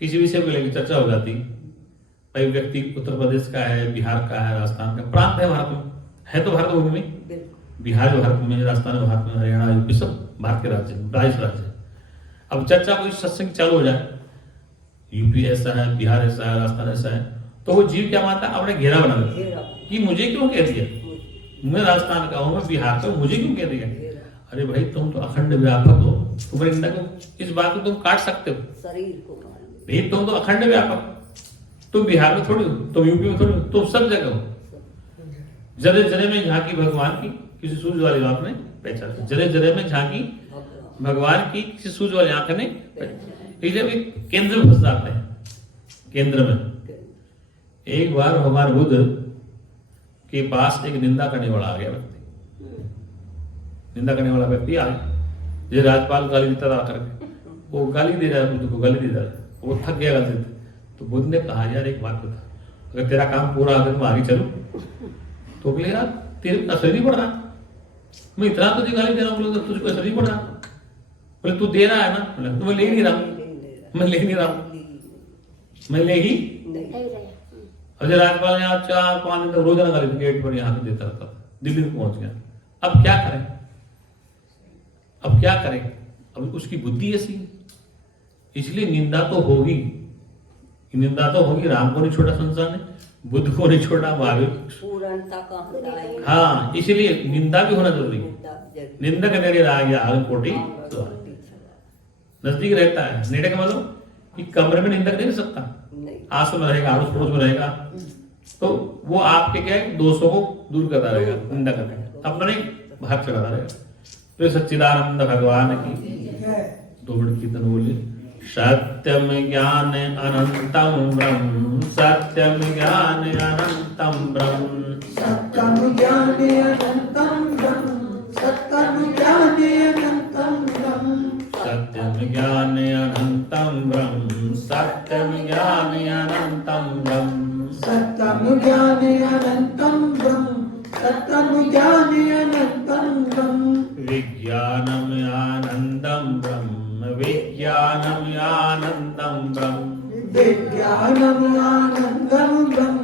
किसी विषय को लेकर चर्चा हो जाती, भाई व्यक्ति उत्तर प्रदेश का है, बिहार का है, राजस्थान का, प्रांत है भारत में, है तो भारत भूमि में, बिहार जो भारत में, राजस्थान भारत में, हरियाणा यूपी सब भारत के राज्य, 22 राज्य। अब चर्चा कोई सत्संग चालू हो जाए, यूपी ऐसा है, बिहार ऐसा है, राजस्थान ऐसा है, तो वो जीव क्या मानता है, अपने घेरा बना लेता कि मुझे क्यों कह दिया, मैं राजस्थान का हूं, मैं बिहार का हूं, मुझे क्यों कह दिया। अरे भाई तुम तो अखंड व्यापक हो, तुम्हारी निंदा को, इस बात को तुम काट सकते हो, शरीर को भाई तुम तो अखंड व्यापक, तुम बिहार में थोड़ी हो, तुम यूपी में थोड़ी हो, तुम सब जगह हो। जरे जरे में झांकी भगवान की, किसी सूझ वाली आंख ने पहचान, जरे जरे में झांकी भगवान की, किसी सूझ वाली आंख ने, जब एक केंद्र में फंस जाते हैं, केंद्र में। एक बार भगवान बुद्ध के पास एक निंदा करने वाला आ गया व्यक्ति, निंदा करने वाला व्यक्ति आ गया, जो राज्यपाल गाली देता था करके, वो गाली दे रहा है बुद्ध को, गाली दे रहा है, वो थक गया गाली देते। तो बुद्ध ने कहा यार एक बात बता, अगर तेरा काम पूरा अगर मैं आगे चलूं तो बोले यार तेरे असर नहीं पड़ रहा, मैं इतना तुझे गाली दे रहा हूँ, बोले तुझको असर नहीं पड़ रहा, बोले तू दे रहा है ना, बोले तो मैं ले नहीं रहा, मैं ले नहीं रहा, मैं ले ही अजय राज्यपाल यहाँ 4-5 दिन तक रोजाना गाली गेट पर यहाँ पे देता रहता था, दिल्ली में पहुंच गया। अब क्या करें, अब क्या करें, अब उसकी बुद्धि ऐसी, इसलिए निंदा तो होगी, निंदा तो होगी। राम को नहीं छोड़ा संसार ने, बुद्ध को नहीं छोड़ा, महावीर, हाँ, इसलिए निंदा भी होना जरूरी है। निंदक नेड़े आ गया आग कोटि, नजदीक रहता है, नेड़े का मतलब कि कमरे में निंदक नहीं रह सकता, आस में रहेगा, आस पड़ोस में रहेगा, तो वो आपके क्या है दोषों को दूर करता रहेगा, निंदा करने अपने बाहर चढ़ाता रहेगा। तो सच्चिदानंद भगवान की 2 मिनट कीर्तन बोलिए। सत्यम ज्ञान अनंतम ब्रह्म, सत्यम ज्ञान अनंतम ब्रह्म, सत्यम ज्ञान अनंतम ब्रह्म, सत्यम ज्ञान अनंतम ब्रह्म, सत्यम ज्ञान अनंतम ब्रह्म, सत्यम ज्ञान अनंतम ब्रह्म, सत्यम ज्ञान अनंतम ब्रह्म, सत्यम ज्ञान अनंतम ब्रह्म, विज्ञानम आनंदम ब्रह्म, विज्ञानम आनंदम ब्रह्म, विज्ञानम आनंदम ब्रह्म,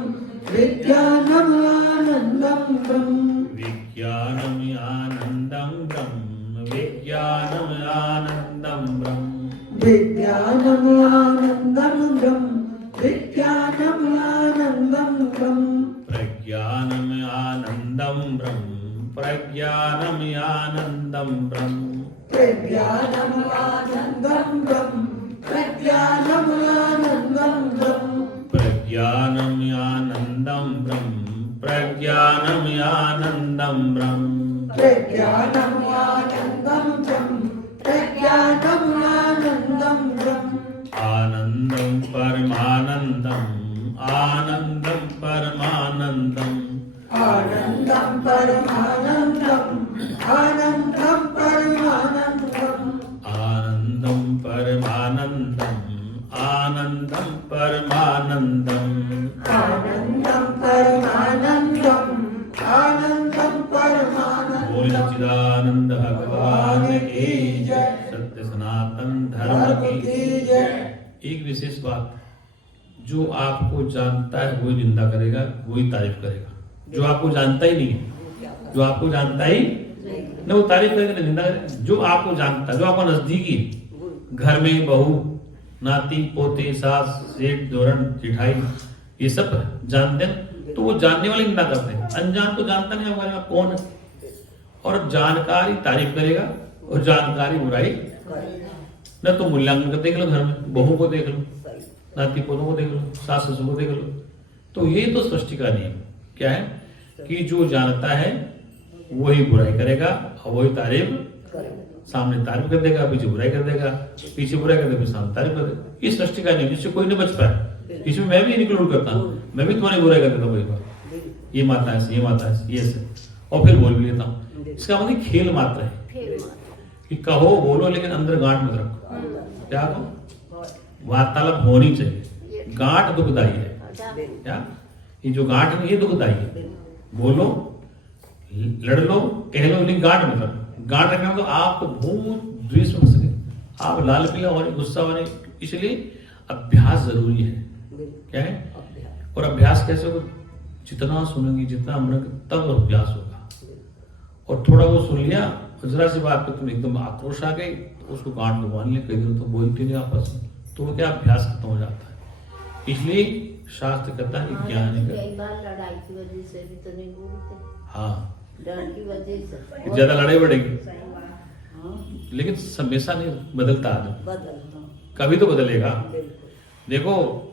विज्ञानम आनंदम ब्रह्म, विज्ञानम आनंदम ब्रह्म, विज्ञानम आनंदम ब्रह्म, विज्ञानम आनंदम ब्रह्म, विज्ञानम आनंदम ब्रह्म, प्रज्ञानम आनंदम ब्रह्म, प्रज्ञानम आनंदम ब्रह्म, प्रज्ञानम आनंदम ब्रह्म, प्रज्ञानम आनंदम ब्रह्म, प्रज्ञानम आनंदम ब्रह्म, प्रज्ञानम आनंदम ब्रह्म, प्रज्ञानम आनंदम ब्रह्म, प्रज्ञानम आनंदम ब्रह्म, आनंदम परमानंदम, आनंदम परमानंदम, आनंदम परमानंदम, आनंदम परमानंदम, आनंदम परमानंदम, आनंदम परमानंदम, आनंदम परमानंदम, आनंदम बोल परमानंदम। चिदानंद भगवान की जय, सत्य सनातन धर्म की जय। एक विशेष बात, जो आपको जानता है वही निंदा करेगा, वही तारीफ करेगा। जो आपको जानता ही नहीं है, जो आपको जानता ही न वो तारीफ करेगा न निंदा करेगा। जो आपको जानता है, जो आपका नजदीकी है, घर में बहू, नाती, पोते, सास, सेठ, जोरन, जिठाई, ये सब जानते हैं, तो वो जानने वाले निंदा करते हैं। अनजान तो जानता नहीं आपके बारे में कौन है, और जानकारी तारीफ करेगा और जानकारी बुराई न। तो मूल्यांकन कर देख लो, घर में बहू को देख लो, नाती पोतों को देख लो, सास ससुर को देख लो। तो ये तो सृष्टि का नियम क्या है कि जो जानता है वही बुराई करेगा और वही तारीफ, सामने तारीफ कर देगा, पीछे बुराई कर देगा, पीछे बुराई कर देगा, सामने तारीफ कर देगा। ये सृष्टि का नियम, जिससे कोई नहीं बच पाए। इसमें मैं भी इंक्लूड करता हूँ, मैं भी तुम्हारी बुराई कर देता हूँ, ये माता है, ये माता है, ये से, और फिर बोल भी लेता हूँ। इसका मतलब खेल मात्र है कि कहो बोलो लेकिन अंदर गांठ मत रखो। क्या कहो, वार्तालाप होनी चाहिए। गांठ दुखदाई है, क्या ये जो गांठ है ये दुखदाई है। बोलो, लड़ लो, कह लो, लेकिन गांठ मत रखो। गांठ रखना तो आपको भूत द्वेष हो सके, आप लाल पीला होने, गुस्सा होने, इसलिए अभ्यास जरूरी है। बिल्कुल। क्या है? अभ्यास। और अभ्यास कैसे होगा? जितना सुनेंगे, जितना अमृत, तब अभ्यास होगा। और थोड़ा वो सुन लिया, जरा सी बात पे तुम एकदम आक्रोश आ गई, तो उसको गांठ में बांध लिया, कई दिन तो बोलते नहीं आपस में, तो वो क्या अभ्यास खत्म हो जाता है। इसलिए शास्त्र कहता है कि ज्ञान है। कई बार लड़ाई की वजह से भी तो नहीं बोलते, हाँ, डर की वजह से ज्यादा लड़ाई बढ़ेगी, हाँ, लेकिन हमेशा नहीं बदलता आदमी, बदलता। कभी तो बदलेगा। बिल्कुल। देखो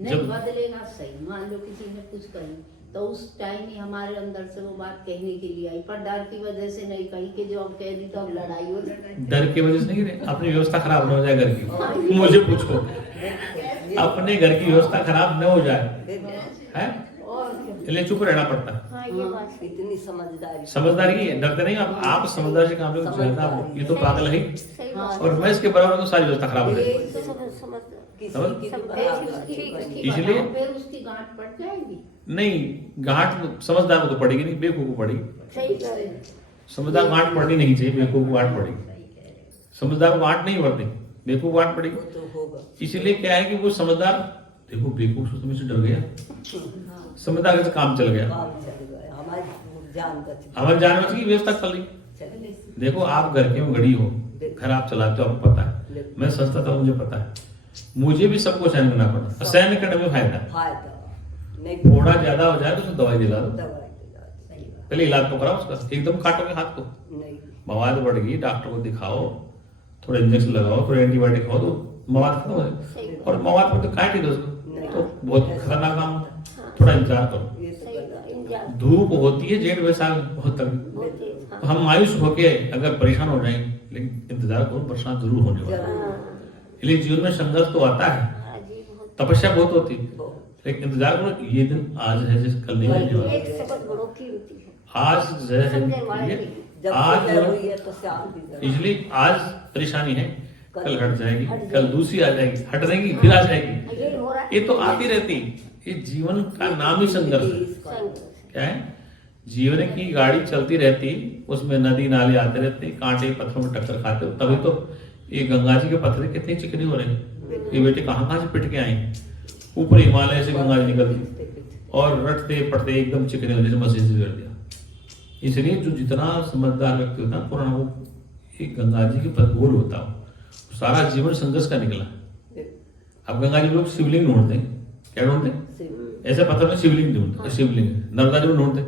नहीं जब बदलेगा सही। मान लो किसी ने कुछ कही तो उस टाइम ही हमारे अंदर से वो बात कहने के लिए आई, पर डर की वजह से नहीं कही कि जो अब कह दी तो अब लड़ाई हो जाएगी। डर की वजह से नहीं रहे, अपनी व्यवस्था खराब न हो जाए घर की। मुझे पूछो, अपने घर की व्यवस्था खराब न हो जाए, है और क्या? इसलिए चुप रहना पड़ता है। हाँ ये बात सही। इतनी समझदारी। समझदारी है, डरते नहीं आप समझदार से काम लो। समझदारी। ये तो पागल है ही। सही हाँ, बात। और मैं इसके बराबर तो सारी व्यवस्था खराब हो ये जाएगी। तो समझ किसी समझ? की भी फिर बराबरी उसकी बनी। इसलिए- बताओ, फिर उसकी गांठ पड़ जाएगी। नहीं, गांठ समझदार को तो पड़ेगी नहीं, बेवकूफ को पड़ेगी। सही कह रहे हैं। समझदार को गांठ पड़नी नहीं चाहिए, बेवकूफ को गांठ पड़ेगी। समझदार को गांठ नहीं पड़ती, बेवकूफ को गांठ पड़ेगी। वो तो होगा। इसीलिए क्या है कि वो समझदार, देखो बेवकूफ से तुम से डर गया, समझदार से काम चल गया, काम चल गया, हमारी जान बच गई। हमारी जान बच गई, व्यवस्था कर ली। चलिए। देखो आप घर के में घड़ी हो, घर आप चलाते हो, आपको पता है। मैं सस्ता था, मुझे पता है, मुझे भी सबको सहन करना पड़ा। सहन करने में फायदा है। फायदा नहीं। थोड़ा ज्यादा हो जाए तो उसको दवाई दिला दो, दवाई दिला। सही बात। पहले इलाज तो कराओ उसका। एकदम काटोगे हाथ को, नहीं। मवाद बढ़ गई, डॉक्टर को दिखाओ, थोड़ा इंजेक्शन लगाओ, थोड़ा एंटीबायोटिक खाओ, तो मवाद खत्म हो जाए। और मवाद पर तो काट ही दो उसको, तो बहुत खतरनाक काम होता है। थोड़ा इंतजार करो। ये तो सही गलत कहा, है। इंतजार धूप होती है जेठ वैसाख बहुत तक, होती है, हाँ। तो हम मायूस होके अगर परेशान हो जाएंगे, लेकिन इंतजार करो, परेशान जरूर होने वाला है। जरूर। इसलिए जीवन में संघर्ष तो आता है, हाँ जी, बहुत। तपस्या बहुत होती है, बहुत। लेकिन इंतजार करो, ये दिन आज है जैसे कल नहीं रहने वाला। एक सेकंड बड़ों की होती है। आज जो है समझे वाले ये- की। जब आज सुबह हुई है तो शाम भी जरूर। इसलिए आज परेशानी है, कल हट जाएगी, हट कल जाएगी। दूसरी आ जाएगी, हट जाएगी, फिर आ जाएगी। यही हो रहा है। ये तो आती रहती, ये जीवन का नाम ही संघर्ष है। संघर्ष। क्या है? जीवन की गाड़ी चलती रहती, उसमें नदी नाले आते रहते, कांटे पत्थरों में टक्कर खाते हो, तभी तो ये गंगा जी के पत्थर कितने चिकने हो रहे हैं। ये बेटे कहाँ से पिट के आए हैं? ऊपर हिमालय से गंगा जी निकलती और रटते पटते एकदम चिकने होने से मशीन से कर दिया। इसलिए जो जितना समझदार व्यक्ति होता है पुराना, वो एक गंगा जी के पद गोल होता हो, सारा जीवन संघर्ष का निकला। अब गंगा जी लोग शिवलिंग ढूंढते हैं, क्या ढूंढते हैं? ऐसे पत्थर में शिवलिंग ढूंढते, शिवलिंग नर्मदा जी में ढूंढते।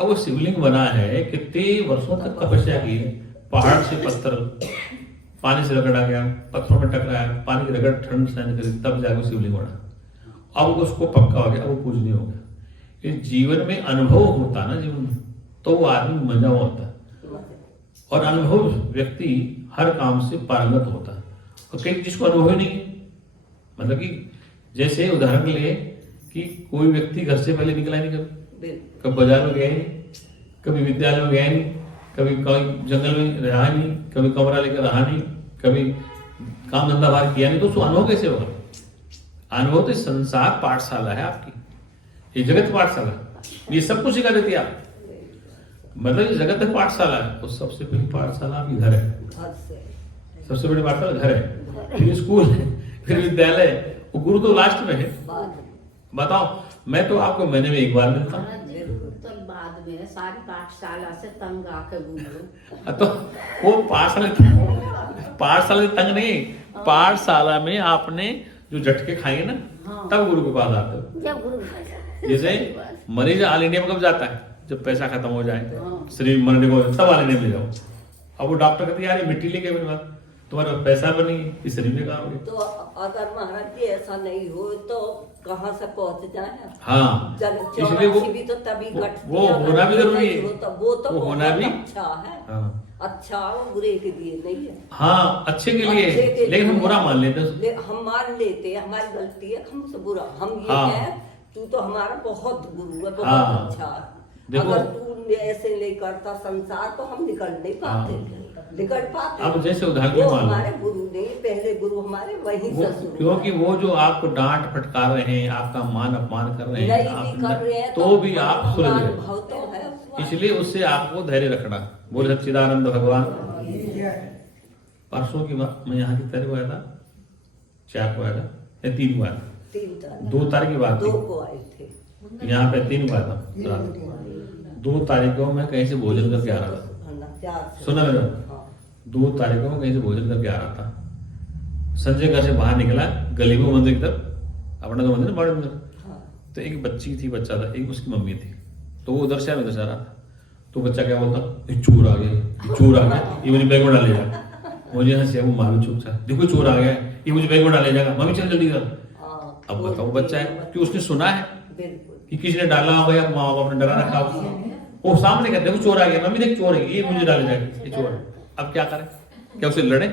अब वो शिवलिंग बना है, कितने वर्षों तक तपस्या की, पहाड़ से पत्थर पानी से रगड़ा गया, पत्थरों में टकराया, पानी की रगड़ ठंड सहन करी, तब जाकर शिवलिंग बना। अब उसको पक्का हो गया, अब वो पूजनीय हो गया। इस जीवन में अनुभव होता ना, जीवन में तो वो आदमी मजा होता है। और अनुभव व्यक्ति हर काम से पारंगत होता है। और कई जिसको अनुभव ही नहीं है, मतलब कि जैसे उदाहरण ले कि कोई व्यक्ति घर से पहले निकला ही नहीं, कभी बाजार में गया ही नहीं, कभी विद्यालय में गया ही नहीं, कभी जंगल में रहा नहीं, कभी कमरा लेकर रहा नहीं, कभी काम धंधा बाहर किया नहीं, तो उसको अनुभव कैसे होगा? अनुभव तो संसार पाठशाला है आपकी, ये जगत पाठशाला, ये सब कुछ सिखा देती है आप। मतलब ये जगत है पाठशाला है, तो सबसे पहली पाठशाला आपकी घर है। सबसे बड़ी पाठशाला घर है, फिर स्कूल है, फिर विद्यालय है, वो गुरु तो लास्ट में है। बताओ, मैं तो आपको महीने में एक बार मिलता हूँ। महाराज जी, तो बाद में सारी पाठशाला से तंग आके बोलो। तो वो पाठशाला से तंग नहीं, पाठशाला में आपने जो झटके खाए ना, हाँ। तब गुरु के पास आते हो। जब गुरु जैसे मरीज ऑल इंडिया में कब जाता है? जब पैसा खत्म हो जाए, हाँ। शरीर मरने को, तब ऑल इंडिया में जाओ। अब वो डॉक्टर कहते यार ये मिट्टी लेके मेरे पास, तुम्हारा पैसा बनी, इस शरीर में कहाँ हो गया? तो अगर महाराज जी ऐसा नहीं हो तो कहाँ से पहुंच जाए? हाँ, इसलिए वो भी तो तभी घटती वो है, होना भी अगर जरूरी नहीं है। हो तो वो तो वो होना बहुत भी अच्छा है। हाँ, अच्छा वो बुरे के लिए नहीं है। हाँ, अच्छे के लिए, अच्छे के लेकिन हम लिए। बुरा मान लेते हैं। हम मान लेते हैं, हमारी गलती है, हमसे बुरा हम ये हाँ। है, तू तो हमारा बहुत गुरु है, बहुत हाँ। अच्छा है। देखो। अगर तू ऐसे नहीं करता संसार तो हम निकल नहीं पाते हाँ। निकल पाते। अब जैसे उदाहरण वो के मान लो, हमारे गुरु नहीं, पहले गुरु हमारे वहीं वो से शुरू क्योंकि हुए। वो जो आपको डांट फटकार रहे हैं, आपका मान अपमान कर रहे हैं, नहीं भी कर रहे हैं तो भी आप हमारा सुलझ गए। अनुभव तो है उस बात इसलिए उससे आपको धैर्य रखना। बोले सच्चिदानंद भगवान। परसों की बात मैं यहाँ की तरफ आया था, 4 को आया था या 3 को आया था? 3 तारीख 2 तारीख की बात 2 थी, को आए थे। यहाँ पे 3 को आया था रात को। 2 तारीख को मैं कहीं से भोजन करके आ रहा था, सुना मेरा? 2 तारीख को मैं कहीं से भोजन करके आ रहा था। संजय घर से बाहर निकला, गली में मंदिर की तरफ, अपना तो मंदिर है, बड़े मंदिर। तो एक बच्ची थी, बच्चा था, एक उसकी मम्मी थी, तो वो उधर से मैं इधर जा रहा था। तो बच्चा क्या बोलता, ये चोर आ गया, चोर आ गया, ये मुझे बैग में डाल ले जाएगा। मुझे हंसी, वो मालूम चुपचाप, देखो चोर आ गया, ये मुझे बैग में डाल ले जाएगा, मम्मी चल जल्दी कर। अब बताओ बच्चा है कि उसने सुना है कि किसी ने डाला होगा या माँ बाप ने डरा रखा होगा, वो सामने कहते देखो चोर आ गया, मम्मी देख चोर है, ये मुझे डाले जाएगा, ये चोर है। अब क्या करें, क्या उसे लड़े?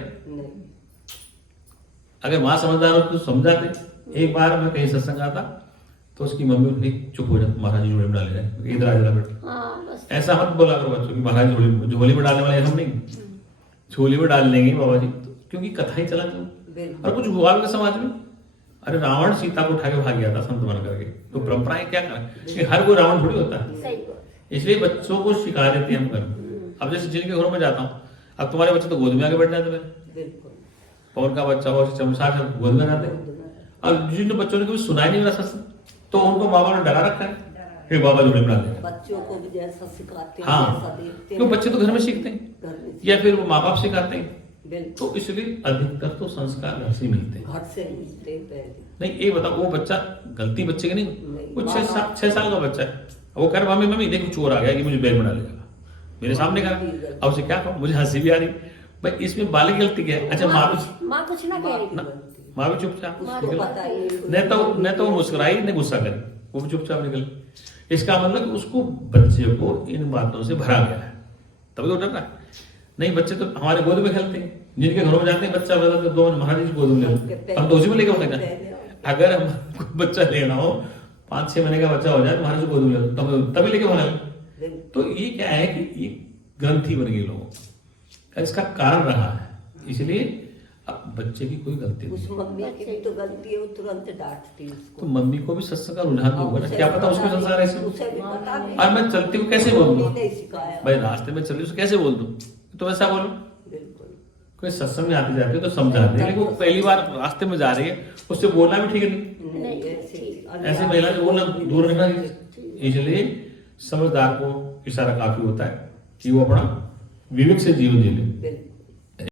अगर माँ समझदार हो तो समझाते। एक बार मैं कहीं सत्संग आता तो उसकी मम्मी ने चुप हो जा, महाराज जी झोली में डाले जाए, इधर आ जा बेटा। ऐसा मत बोला करो बच्चों की महाराज झोली में डालने वाले हम नहीं, झोली में डाल लेंगे बाबा जी, क्योंकि कथा ही चला और कुछ हुआ भी समाज में। अरे रावण सीता को उठा के भाग गया था संत बन करके, तो परंपराएं क्या करें, हर कोई रावण थोड़ी होता है। इसलिए बच्चों को सिखा देते हैं हम घर। अब जैसे जिनके घरों में जाता हूँ, अब तुम्हारे बच्चे तो गोद में आके बैठ जाते हैं, पवन का बच्चा हो चमसा गोद में जाते हैं। और जिन बच्चों ने कभी सुनाई नहीं मेरा सत्संग, तो उनको माँ बाप ने डरा रखा है, फिर बाबा जोड़े बना देगा। बच्चों को भी जैसा सिखाते हैं, हाँ, जैसा देखते क्यों हैं, बच्चे तो घर में सीखते हैं घर में या फिर वो माँ बाप सिखाते हैं, बिल्कुल। तो इसलिए अधिकतर तो संस्कार घर से ही मिलते हैं। घर से मिलते हैं पहले। नहीं ये बताओ, वो बच्चा गलती बच्चे की नहीं, नहीं, वो माँ 6 साल का बच्चा है, वो कह रहा मम्मी मम्मी देखो चोर आ गया कि मुझे बैग में डाल जाएगा, मेरे सामने कहा। अब उसे क्या कहूँ, मुझे हंसी भी आ रही भाई, इसमें बालिक गलती क्या है? अच्छा माँ कुछ ना कह रही, माँ भी चुपचाप उसको पता ही न तो वो मुस्कुराई न गुस्सा करे, वो भी चुपचाप निकल। इसका मतलब कि उसको बच्चे को इन बातों से भरा गया है, तभी तो डर रहा है। नहीं बच्चे तो हमारे गोद में खेलते हैं, जिनके घरों में जाते हैं बच्चा बता तो 2 महाराज जी गोद में ले लो, हम तो उसी में लेके भागना। अगर हम बच्चा लेना हो 5-6 महीने का बच्चा हो जाए तो महाराज जी गोद में ले लो, तभी लेके भागना। तो ये क्या है कि ये ग्रंथि बन गई लोगों का, इसका कारण रहा है। इसलिए अब बच्चे की कोई गलती नहीं, उस मम्मी की भी तो गलती है, वो तुरंत डांटती है उसको। तो मम्मी को भी सत्संग का रुझान होगा ना, क्या पता उसको संस्कार ऐसे। उसे भी पता नहीं। और मैं चलती हूँ कैसे बोल दूँ नहीं सिखाया भाई, रास्ते में चल रही हूँ कैसे बोल दूँ, तो वैसा बोलो। बिल्कुल। कोई सत्संग में आते जाते तो समझा दे, लेकिन वो पहली बार रास्ते में जा रही है, उससे बोलना भी ठीक नहीं। नहीं, ऐसे महिला से बोलना दूर रखना। इसलिए समझदार को इशारा काफी होता है कि वो अपना विवेक से जीवन जी ले। बिल्कुल।